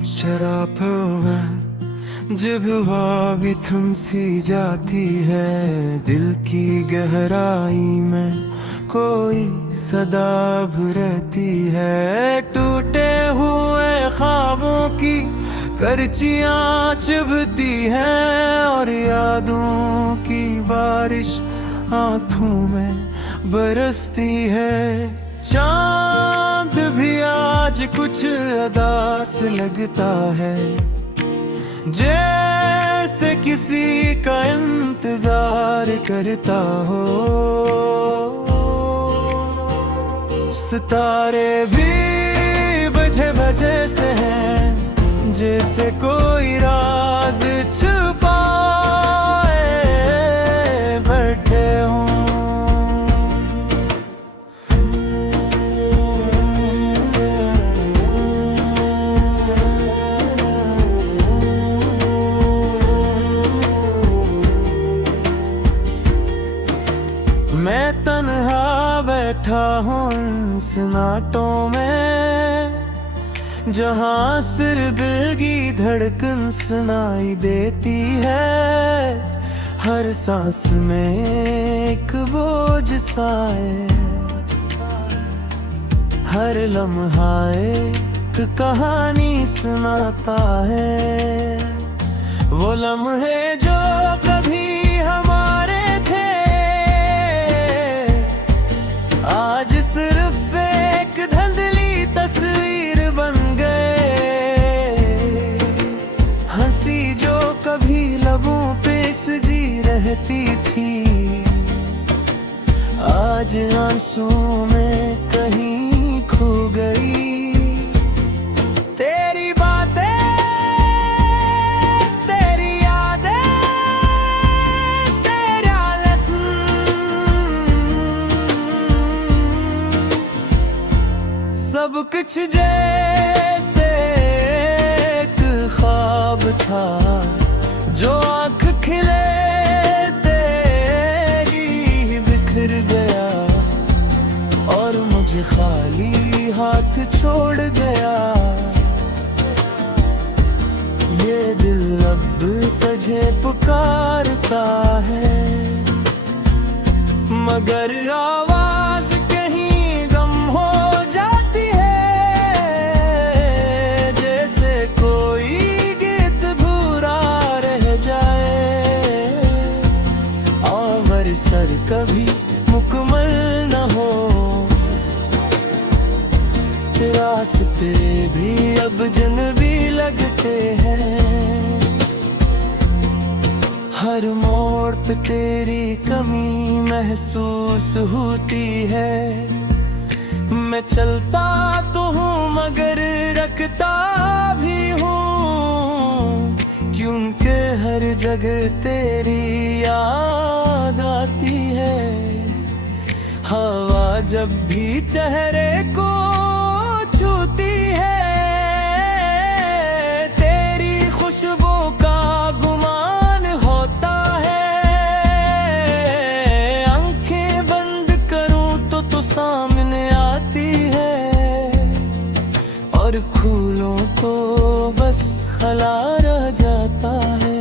शराबों में जब हवा भी थम सी जाती है, दिल की गहराई में कोई सदा रहती है। टूटे हुए ख्वाबों की करचियां चुभती हैं और यादों की बारिश आँखों में बरसती है। चांद भी आज कुछ अदास लगता है, जैसे किसी का इंतजार करता हो। सितारे भी बजे बजे से हैं, जैसे कोई राज छुपाए बैठे हों। मैं तन्हा बैठा हूँ इन सन्नाटों में, जहाँ सिर्फ दिल की धड़कन सुनाई देती है। हर सांस में एक बोझ सा है, हर लम्हा एक कहानी सुनाता है। वो लम्हे जो कभी हमारे थे, आज सिर्फ एक धुंधली तस्वीर बन गए। हंसी जो कभी लबों पे सजी रहती थी, आज आंसू में कहीं खो गई। तेरी बातें, तेरी यादें, तेरा सब कुछ जैसे एक ख्वाब था, जो आँख खिले ही बिखर गया और मुझे खाली हाथ छोड़ गया। ये दिल अब तुझे पुकारता है, मगर आवाज कहीं गम हो जाती है, जैसे कोई गीत अधूरा रह जाए और सर कभी मुकम्मल न हो। रास्ते भी अब जनबी लगते हैं, हर मोड़ पे तेरी कमी महसूस होती है। मैं चलता तो हूँ मगर रखता भी हूँ, क्योंकि हर जगह तेरी याद आती है। हवा जब भी चेहरे को छूती है, तेरी खुशबू का गुमान होता है। आंखें बंद करूं तो सामने आती है, और खोलूं तो बस खला रह जाता है।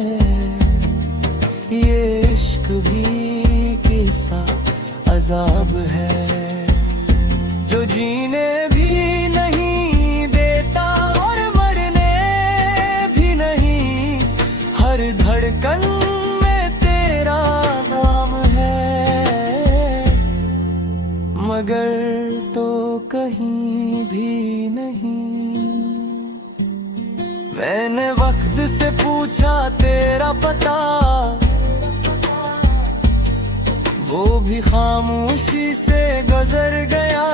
ये इश्क भी कैसा अजाब है, जो जीने भी नहीं देता और मरने भी नहीं। हर धड़कन में तेरा नाम है, मगर तो कहीं भी नहीं। मैंने वक्त से पूछा तेरा पता, वो भी खामोशी से गुजर गया।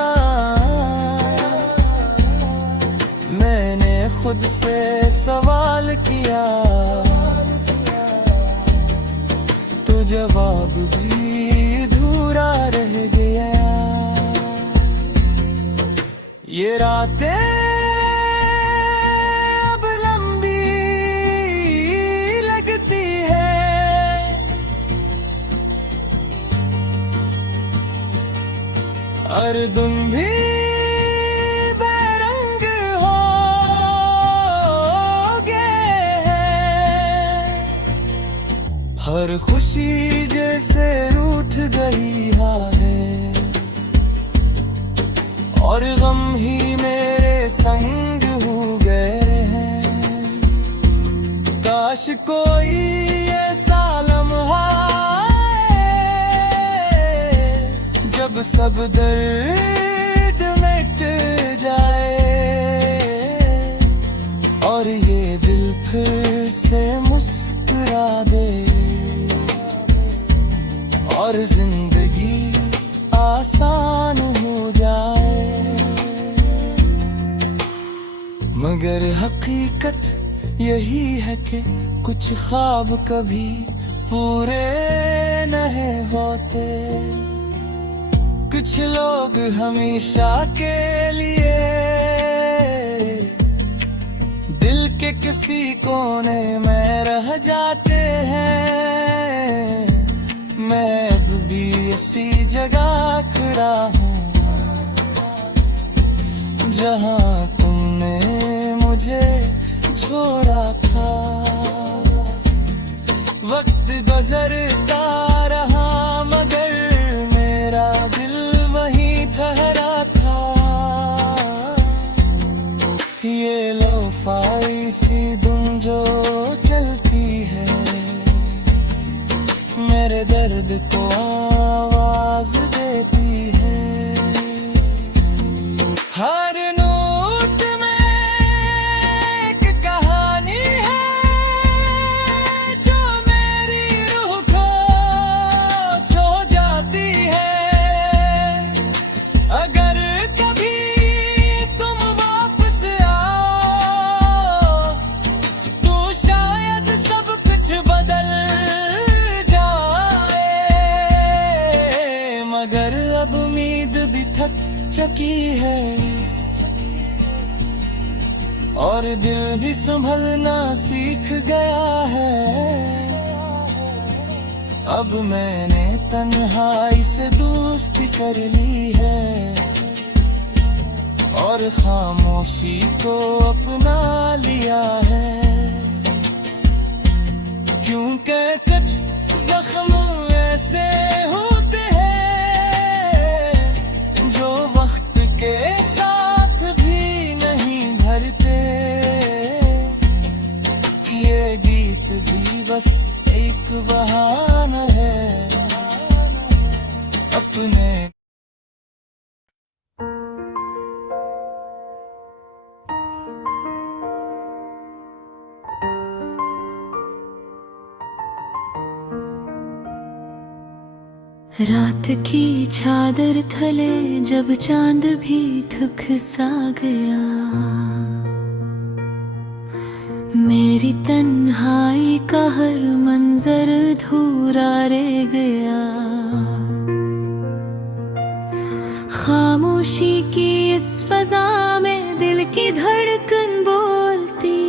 मैंने खुद से सवाल किया, तो जवाब भी अधूरा रह गया। ये रातें अब लंबी लगती है, और तुम भी बेरंग हो। हर खुशी जैसे रूठ गई है और गम ही मेरे संग हो गए हैं। काश कोई ऐसा लम्हा आए जब सब दर्द मिट जाए और ये दिल फिर से मुस्कुरा दे और जिंदगी आसान हो जाए। मगर हकीकत यही है कि कुछ ख्वाब कभी पूरे नहीं होते। कुछ लोग हमेशा के लिए दिल के किसी कोने में रह जाते हैं। मैं अब भी इसी जगह खड़ा हूँ जहाँ तुमने मुझे छोड़ा था। वक्त गुजरता रहा मगर मेरा दिल वहीं ठहरा था। ये लोफाई सी धुन जो चलती है मेरे दर्द को आवाज देती है। हर नोट में एक कहानी है जो मेरी रूह को छू जाती है। अगर कभी तुम वापस आओ तो शायद सब कुछ बदल जाए। मगर अब उम्मीद भी थक चुकी है और दिल भी संभलना सीख गया है। अब मैंने तन्हाई से दोस्ती कर ली है और खामोशी को अपना लिया है। क्योंकि कुछ जख्म ऐसे होते हैं जो वक्त के साथ भी नहीं भरते। ये गीत भी बस एक बहाना है अपने। रात की चादर थले जब चांद भी थक सा गया, मेरी तन्हाई का हर मंजर अधूरा रह गया। खामोशी की इस फजा में दिल की धड़कन बोलती,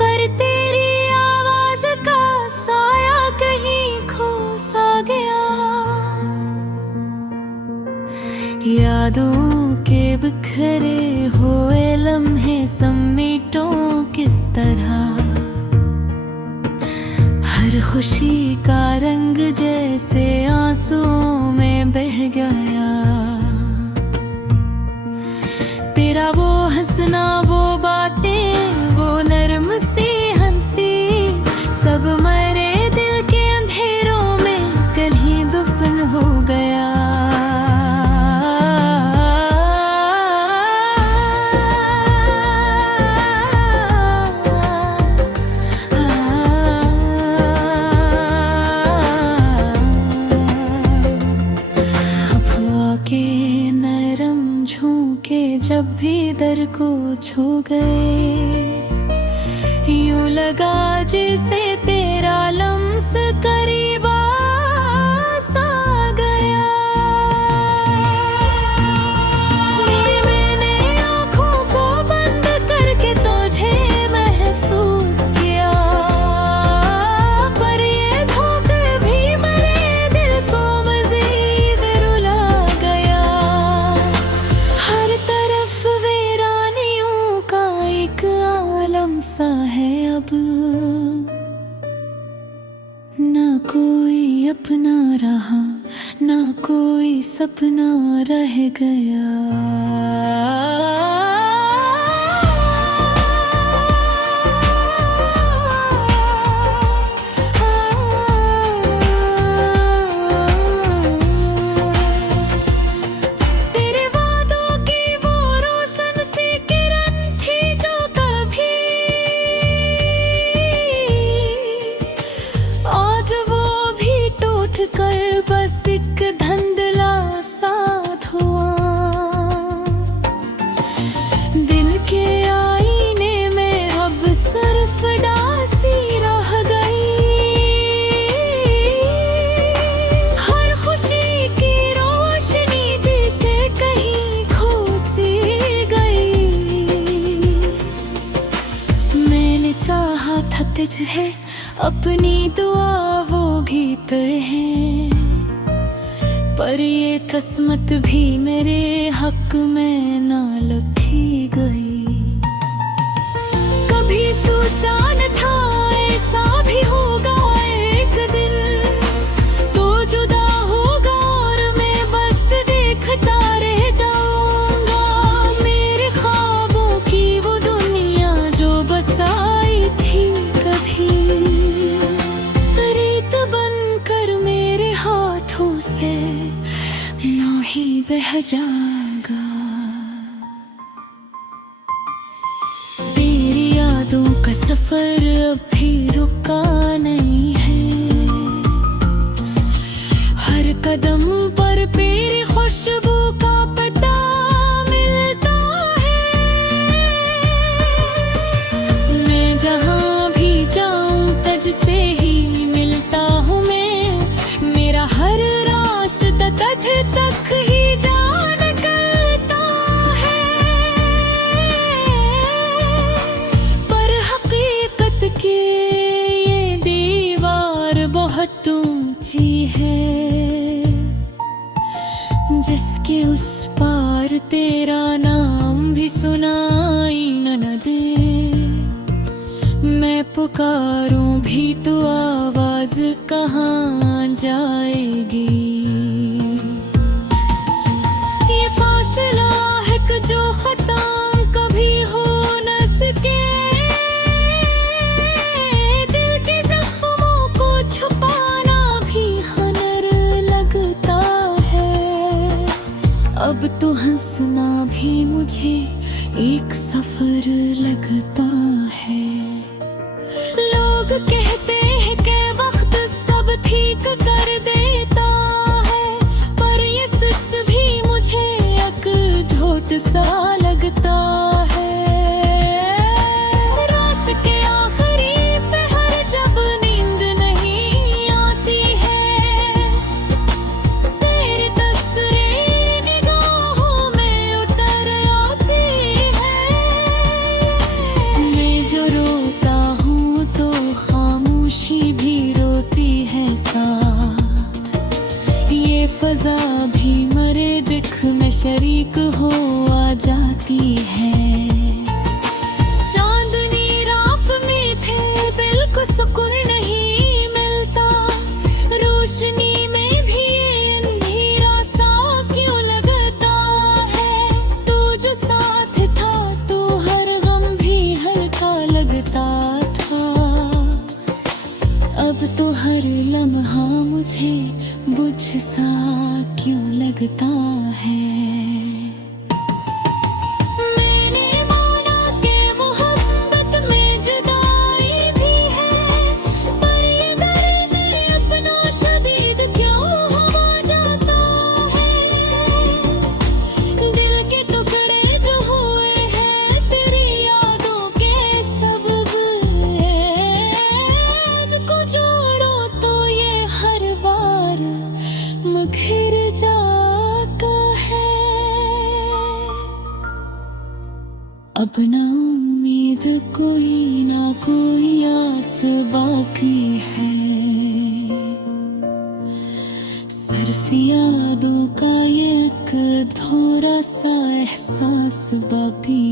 पर तेरी आवाज का साया कहीं खो सा गया। यादों के बिखरे हुए लम्हे समेटो किस तरह, हर खुशी का रंग जैसे आंसुओं में बह गया। तेरा वो हंसना, वो बातें, वो नरम सी हंसी, सब मरे दिल के अंधेरों में कल ही दफन हो गया। जब भी दर को छू गए, यूं लगा जैसे तेरा लम्स करीब आ गया। मैंने आँखों को बंद करके तुझे महसूस किया, पर ये धोखा भी मरे दिल को मजीद रुला गया। हर तरफ वीरानियों का एक आलम सा है अब, सपना रह गया। तेरे वादों की वो रोशन सी किरण थी जो कभी आज वो भी टूट कर बस एक धुंधला सा धुआं। दिल के आईने में अब सिर्फ डांसी रह गई। हर खुशी की रोशनी जिसे कहीं खो सी गई। मैंने चाहा था तुझे अपनी दुआ वो भीतर है, पर ये किस्मत भी मेरे हक में ना लिखी गई। कभी सोचा न था ऐसा भी होगा एक दिन, तो जुदा होगा और मैं बस देखता रह जाऊंगा। मेरे ख्वाबों की वो दुनिया जो बसाई थी कभी, रेत बनकर मेरे हाथों से ना ही बह जाएगा। तेरी यादों का सफर अभी रुका नहीं है। हर कदम पर तेरी खुशबू का पता मिलता है। मैं जहाँ भी जाऊँ तुझसे ही मिलता हूँ मैं। मेरा हर रास्ता तुझ तक ही जा निकलता है। पर हकीकत की ये दीवार बहुत ऊंची है, जिसके उस पार तेरा नाम भी सुनाई न दे। मैं पुकारूं भी तो आवाज कहाँ जाएगी। ये फासला है कि जो खत्म कभी हो न सके। दिल के जख्मों को छुपाना भी हुनर लगता है। अब तो हंसना भी मुझे एक सफर लगता है। लोग कहते हैं कि वक्त सब ठीक कर देता है, पर ये सच भी मुझे एक झूठ सा लगता है। रात के आखिरी पहर जब नींद नहीं आती है, तेरी तस्वीर निगाहों में उतर आती है। मैं जो रोता हूँ तो खामोशी भी रोती है साथ। ये फजा भी मरे दिख में शरीक हो आ जाती है। चांदनी रात में फिर बिल्कुल सुकून नहीं मिलता। रोशनी में भी ये अंधेरा सा क्यों लगता है। तू जो साथ था तो हर गम भी हल्का लगता था। अब तो हर लम्हा मुझे बुझ सा क्यों लगता है। मैंने माना कि मोहब्बत में जुदाई भी है, पर ये दर्द अपना शदीद क्यों हो जाता है। दिल के टुकड़े जो हुए हैं तेरी यादों के सबब है। उनको जोड़ो तो ये हर बार मुखिर जाता है। अब ना उम्मीद कोई ना कोई आस बाकी है। सिर्फ यादों का ये एक थोड़ा सा एहसास बाकी